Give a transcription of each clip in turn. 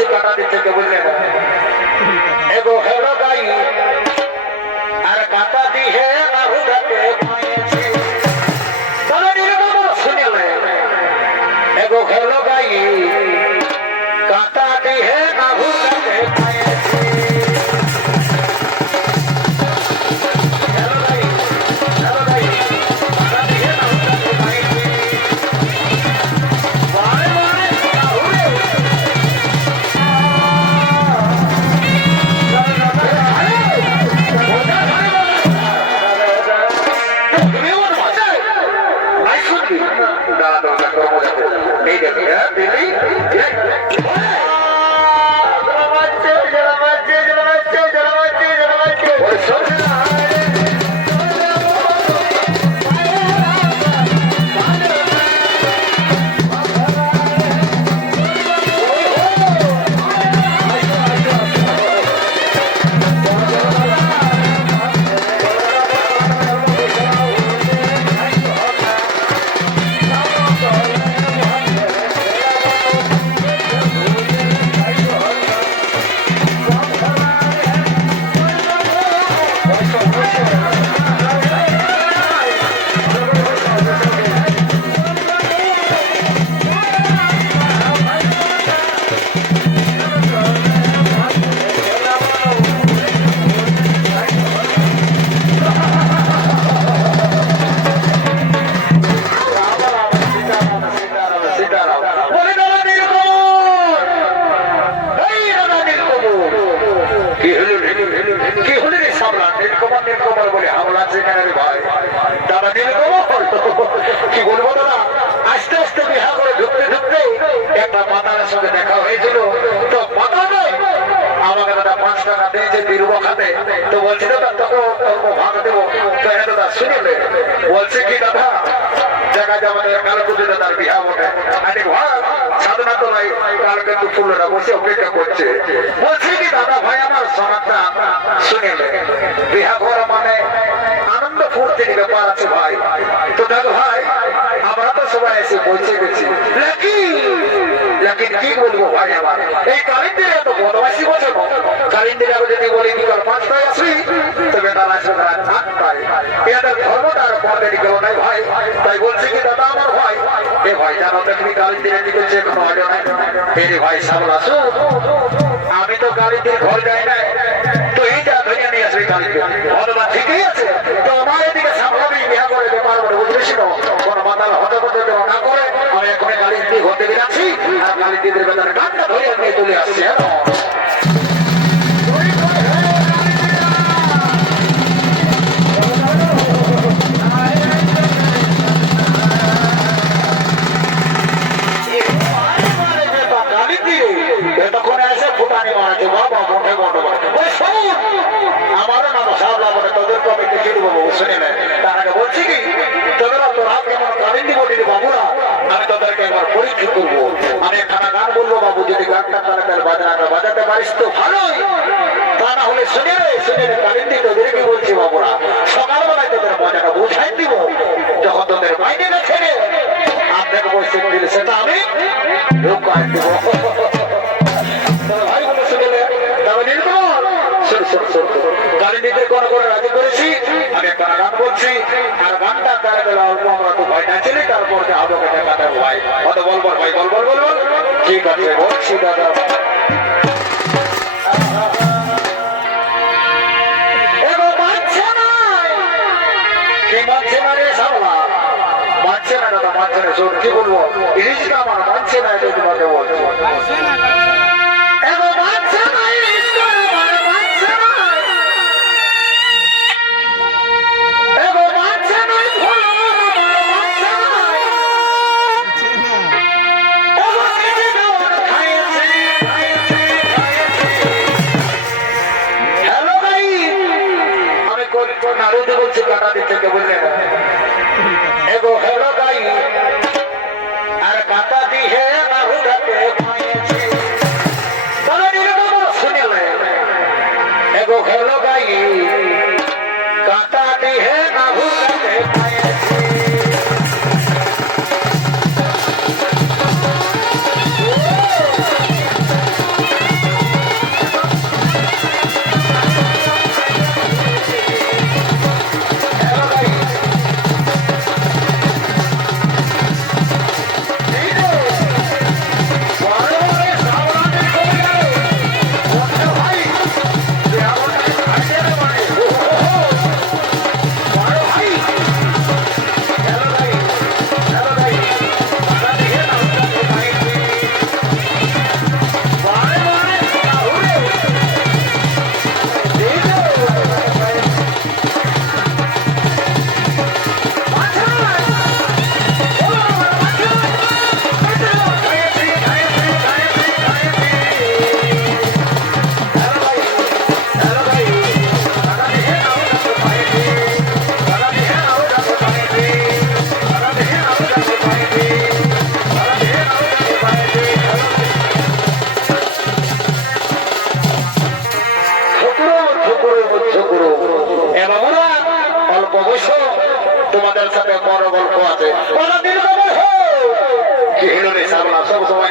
বলছি কাটা দিচ্ছে কে এই কি, দাদা মানে আনন্দ ফুর্তির ব্যাপার আছে ভাই। তো দেখো ভাই, আমরা তো সবাই এসে পৌঁছে গেছি। কি বলব ভাই আমার? এই কালিন্দির এত বদমাসি বলছে কালিন্দির আগে যদি বলি কর পাঁচটায় আসি তবে তারা আসবে তারা আটটায় ধর্মটা আর পরে গেল নাই ভাই। তাই বলছি কি, দাদা আমার ভাই তো আমি তো কালিন্দির ঘর যাই নাই। তো এই ধরে নিয়ে আসবে কালিন্দির ভগবান ঠিকই আছে। তো আমার এদিকে সামলাবি বিয়া করে ব্যাপার বলে বুঝেছি তো কোনো মাতাল হতে হতে না করে, আমি এখন কালিন্দির ঘর থেকে যাচ্ছি। আর কালিন্দিদের বেলার গানটা ধরে নিয়ে চলে আসছি হ্যাঁ। তোদেরকে পরীক্ষা করব আমি একখানা গান বলল বাবু, যদি গানটা তারা তাহলে বাজানাটা বাজাতে পারিস তো। ভালোই। না হলে শুনে শুনে রে কালিন্দি তোদেরকে বলছি বাবুরা, সকালবেলায় তোদের মজাটা বোঝাই দিব। যখন তোদের বাইরে গেছে রে আপনাকে বসে সেটা আমি লোক দেবো তার বেলা অল্প আমরা তো ভয় নাচিনি তারপর যে আলোকে দেখাতে ভাই কত বল বল ভাই বল বল বল বল ঠিক আছে, বলছি দাদা। মানছে না। কি মানছে না রে সামলা মানছে না দাদা মানছে না শোন কি বলব? এটা তোমাকে বলছি। কাটা দিচ্ছে কে ওরা নীলকমল হো কি হলো রে সব সময়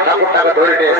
থেকে ঠাকুরটাকে ধরে নিয়েছি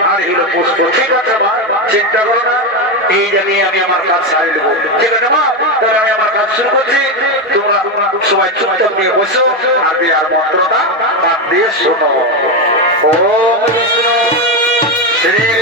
আর হলো পুষ্প ঠিক আছে, মা, চিন্তা করো না। এই জানিয়ে আমি আমার কাজ শুরু করছি। তোমরা সবাই চুপচাপ নিয়ে বসো। আর আর মন্ত্রটা বাদ দিয়ে শোনো। শ্রী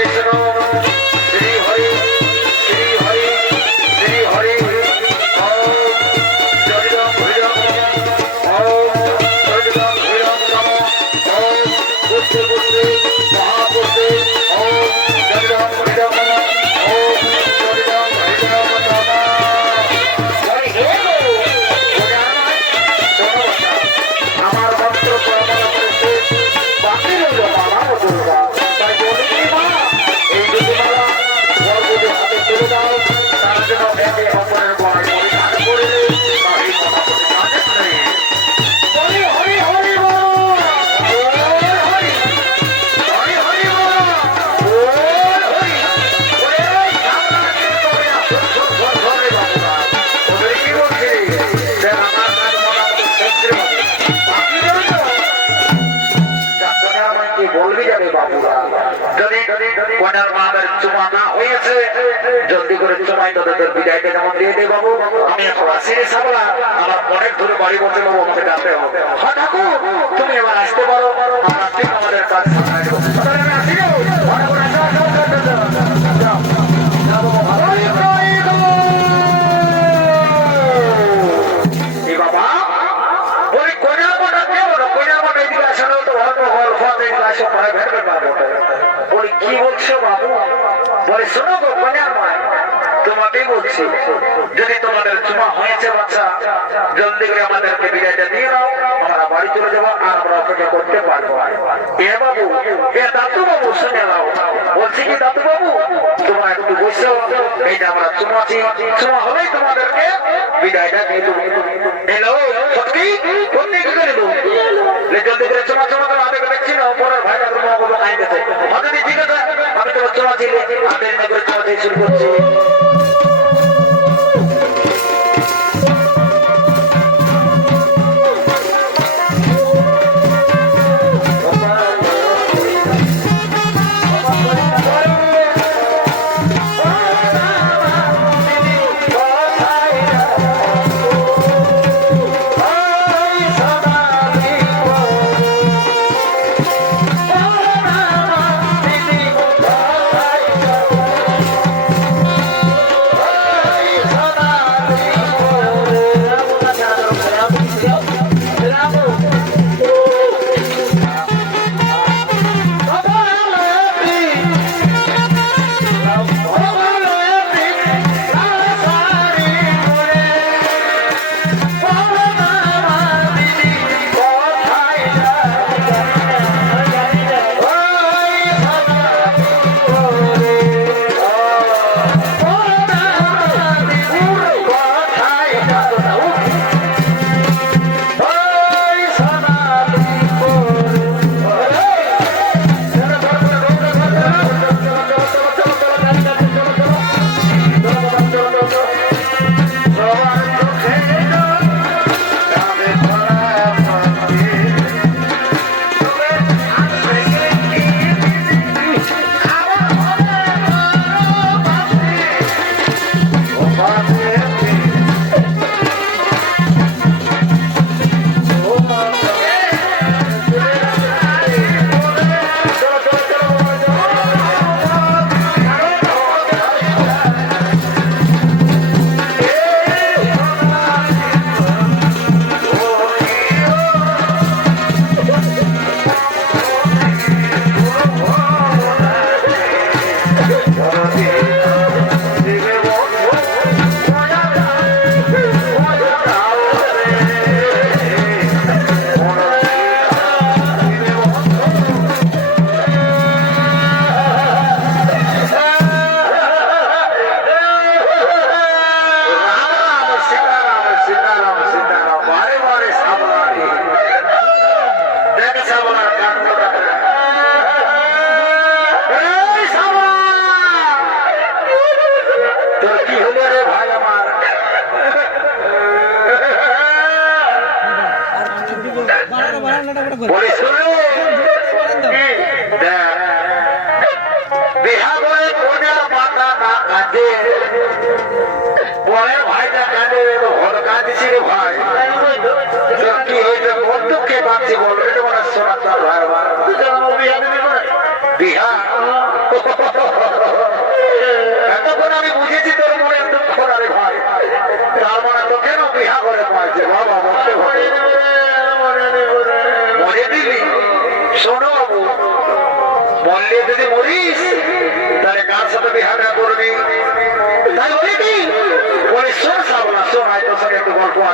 জলদি করে চুমাই তাদের বিদায়টা যেমন দিয়ে দে বাবু। আমি এখন আসি সাবলা আমার অনেক ধরে বাড়ি বসে বাবু, আমাকে ডাকতে হবে। হ্যাঁ তুমি এবার আসতে পারো। ঠিক বলছি যদি তোমাদের চুমা হয়েছে, বাচ্চা, জলদি করে আমাদেরকে বিদায়টা দিয়ে দাও। আমরা বাড়ি চলে যাব, আর আমরা অপেক্ষা করতে পারব এ বাবু, এ দাদু বাবু শুনে নাও। বলছি কি দাদু বাবু তোমরা একটু বসো। এই যে আমরা চুমাছি চুমা হলেই তোমাদেরকে বিদায়টা দিয়ে দেবো। হ্যালো সত্যি সত্যি কি করে দেবো জলদি করে চুমা চুমা করে দেখছি না পরের ভাই আর মা বাবা খাই গেছে ঠিক আছে? আমি তোমার চুমা ছিল আমাদের না করে চুমা দিয়ে শুরু করছি।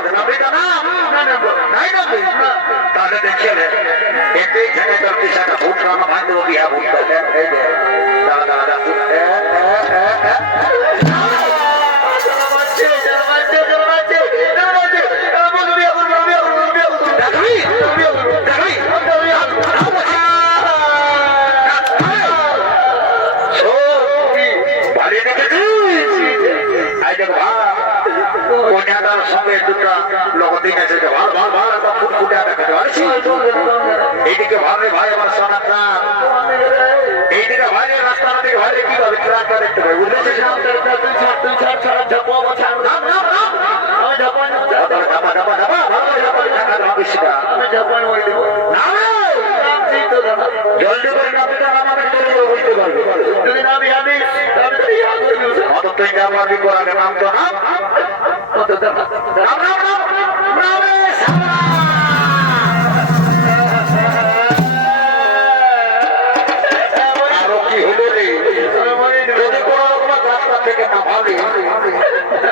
একটু গল্প আছে নামবি তো না ভূত নামবি ভাগ্য দেখে ভূত দাদা থেকে তোর পিছনে ভূত রামা ভাই দেবো বিহা ভূত দেখ এই দেখ দাঁড়া দাঁড়া দাঁড়া এইদিকে ভাবে ভাই আমার সোনাটা এইদিকে ভাই রাস্তা দিকে ভাই দেখতে বুঝেছিস ডাবা টাকা ভাবিস না নাম জলদি করে তুই নাম তো নাম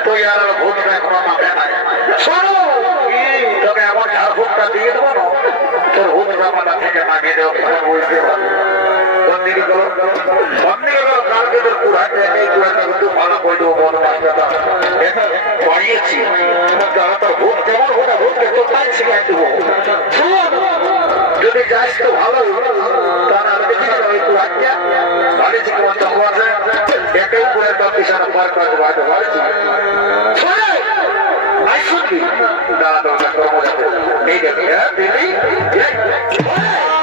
তুই আর ভোট এখন মাপে নাই শোনো তবে আমার ঝাড়ফুটটা দিয়ে দেবো তোর ভোট মাথা থেকে নামিয়ে ফোন বলতে তোর দেবো বড় মাছটা বাড়িয়েছি তারা তোর ভোট কেমন ভোটা ভোট তোর তাই শিখাই দেবো। যদি যাস তো ভালো। তাহলে আমি দেখি যাব একটু আজ্ঞা বাড়ি থেকে তখন আছে, একাই করে তার পিছনে এই হ্যাঁ।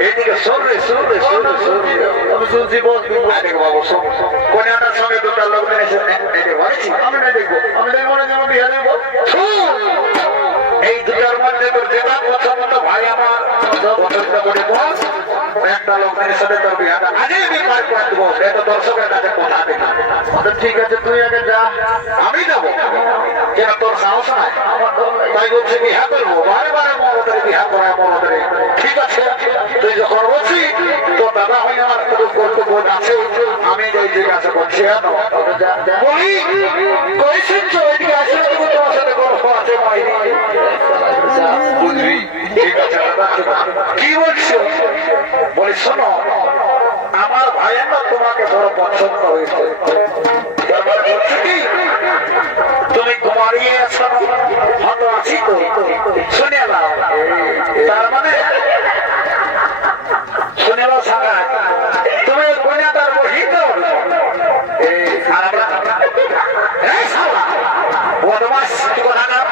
এদিকে শোন রে শোন রে শোন রে শোন রে। বাবু, শোন। কোনটার সঙ্গে দুটো লোক বলেছি শোন। এই দুটার মধ্যে যেটা ভাই আমার। একটা লোকের সাথে তোর বিহাটা আগে আমি পার করে দেবো। কাছে কথা দেবে ঠিক আছে, তুই আগে যা। আমি যাব। কেন তোর সাহস নাই? তাই বলছি, বিহা করব। বারে বারে মমতারে বিহা করায় মমতারে ঠিক আছে, তুই যখন বলছি, তোর দাদা হয়ে আমার তোর কর্তব্য আছে? আমি ঠিক আছে বলছি বলি, কইছেন তো এদিকে আসলে তোমার সাথে গল্প আছে কি বলছো? বলি, শোনো, আমার ভাইয়ের না তোমাকে বড় পছন্দ হয়েছে। তার মানে বলছে তুমি ঘুমারিয়ে আছো হয়তো আছি তো। শুনে নাও। তার মানে? শুনে নাও সারা। তুমি আমরা এই শালা, বদমাস কোথাকার।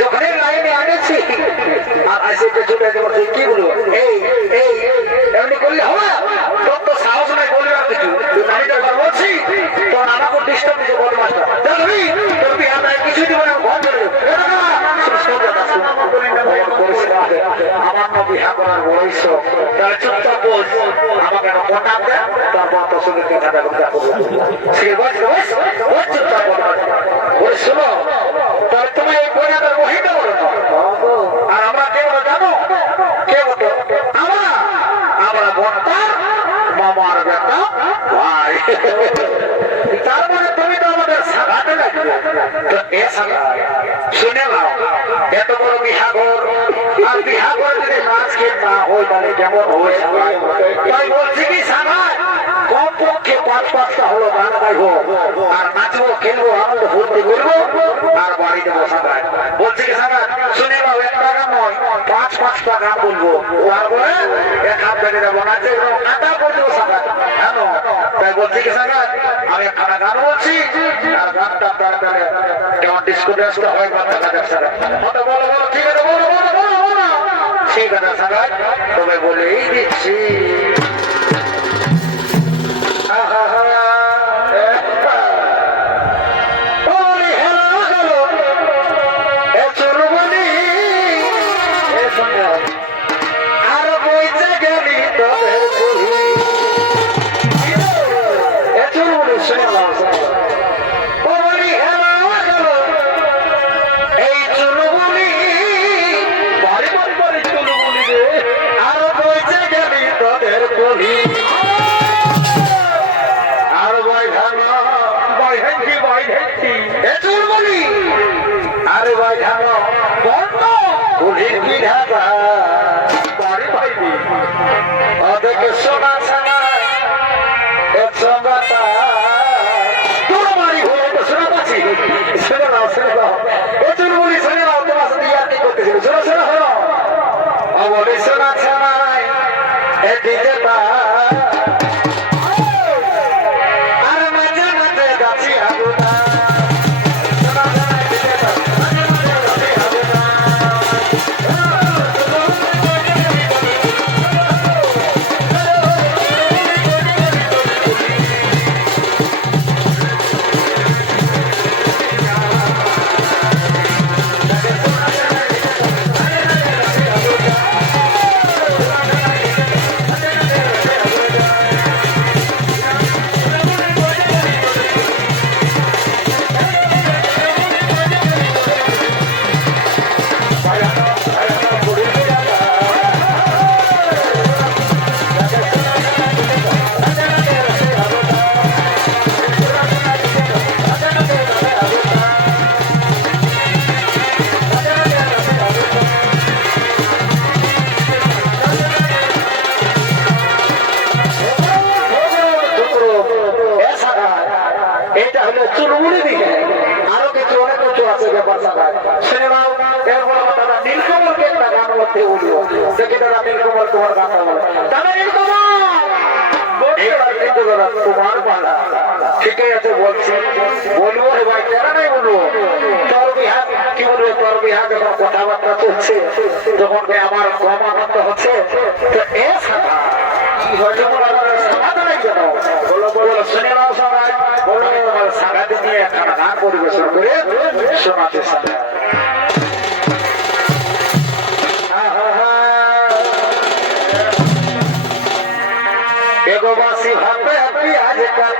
যখনই লাইনে আনেছি আর আসে ছুটে কি বলব এই এই তোর তো সাহস নাই বলবে আর কিছু। আমি তো বলছি তারপর এই কন্যাটার মহিলা বলো আর আমরা কে বলো কে বলো আমরা আমরা বর্তা মামার বেটা, ভাই। তার মানে তুমি তো আমাদের সাগাতে লাগবে। এ সাগা, শুনে নাও, এত বড় বিহাগর, আর বিহাগর যদি নাচ খেয়ে না হয়, তাহলে কেমন হয় তাই বলছি কি, সাগায়? কমপক্ষে পাঁচ পাঁচটা হলো গান গাইবো। আর নাচবো, খেলব আনন্দ ফুর্তি করব, আর বাড়িতে বসাবার বলছে কি সারা, শুনে বাবু একটা গান পাঁচ পাঁচটা গান বলব। ও আর বলে এক হাত বেড়ে দেবো, নাচে কাটা করতে বসাবার কেন তাই বলছে কি সারা, আমি একটা গান বলছি, আর গানটা তারা তাহলে কেমন ডিস্কো ড্যান্সটা হয় বা টাকা ড্যান্সটা বলো বলো ঠিক আছে বলো বলো বলো। ঠিক আছে, সারা, তবে বলেই দিচ্ছি। আর মাঝে মাঝে গাছি আগুন তোমার মালা ঠিকই আছে বলছি। বলব রে ভাই কেন নাই বলব? তোর বিহাগ কি বলব, তোর বিহাগ যখন কথাবার্তা চলছে, যখন আমার কম আনন্দ হচ্ছে, তো এ সাধা যখন আমার সাধারণ কেন? বলো বলো শুনে নাও সবাই। বলো আমার সাধারণ নিয়ে একখানা গান পরিবেশন করে শোনাতে সাধারণ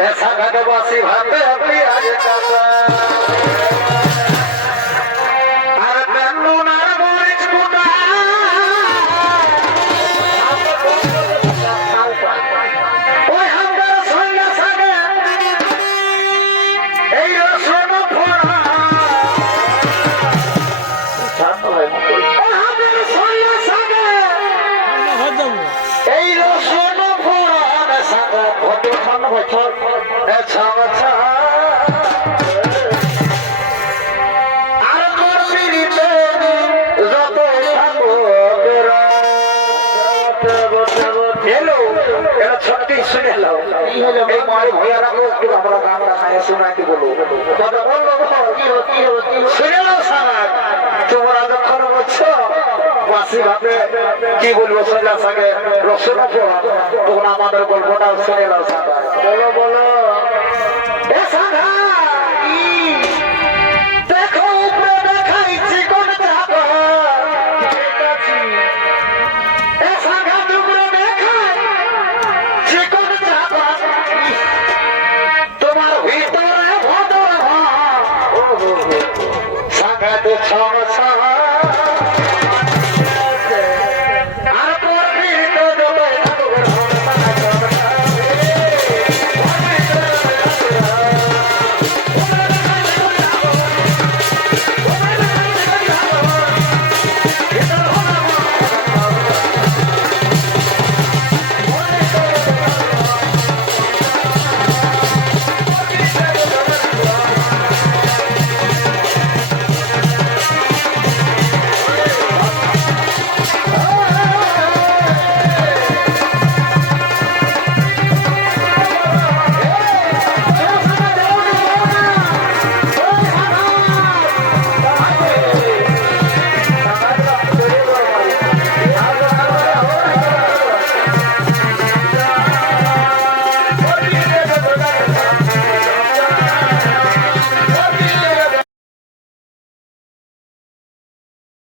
ऐसा भगवासी भाते अपनी राज কি বলব সন্ধ্যা থাকে রসনা পড়া তখন আমাদের গল্পটা শুনে বলো বলো।